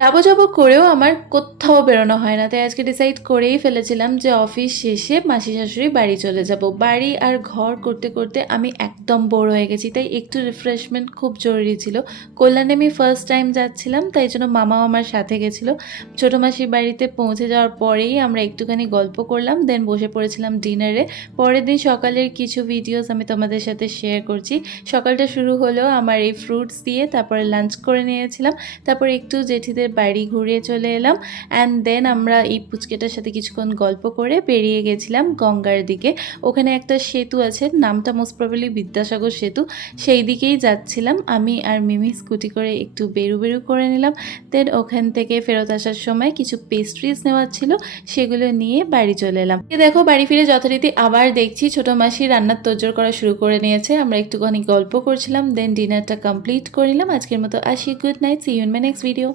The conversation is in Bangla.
যাবো যাবো করেও আমার কোথাও বেরোনো হয় না, তাই আজকে ডিসাইড করেই ফেলেছিলাম যে অফিস শেষে মাসি শাশুড়ি বাড়ি চলে যাব। বাড়ি আর ঘর করতে করতে আমি একদম বোর হয়ে গেছি, তাই একটু রিফ্রেশমেন্ট খুব জরুরি ছিল। কল্যাণে আমি ফার্স্ট টাইম যাচ্ছিলাম, তাই জন্য মামাও আমার সাথে গেছিলো। ছোটো মাসির বাড়িতে পৌঁছে যাওয়ার পরেই আমরা একটুখানি গল্প করলাম, দেন বসে পড়েছিলাম ডিনারে। পরের দিন সকালের কিছু ভিডিওস আমি তোমাদের সাথে শেয়ার করছি। সকালটা শুরু হলো আমার এই ফ্রুটস দিয়ে, তারপরে লাঞ্চ করে নিয়েছিলাম, তারপরে একটু জেঠিদের বাড়ি ঘুরিয়ে চলে এলাম। অ্যান্ড দেন আমরা এই পুচকেটার সাথে কিছুক্ষণ গল্প করে বেরিয়ে গেছিলাম গঙ্গার দিকে। ওখানে একটা সেতু আছে, নামটা মোস্ট প্রবাবলি বিদ্যাসাগর সেতু, সেই দিকেই যাচ্ছিলাম। আমি আর মিমি স্কুটি করে একটু বেরু বেরু করে নিলাম। দেন ওখান থেকে ফেরত আসার সময় কিছু পেস্ট্রিজ নেওয়ার ছিল, সেগুলো নিয়ে বাড়ি চলে এলাম। দেখো বাড়ি ফিরে যথারীতি আবার দেখছি ছোটো মাসি রান্নার তোড়জোড় করা শুরু করে নিয়েছে। আমরা একটুখানি গল্প করছিলাম, দেন ডিনারটা কমপ্লিট করে নিলাম। আজকের মতো আসি, good night, see you in my next video.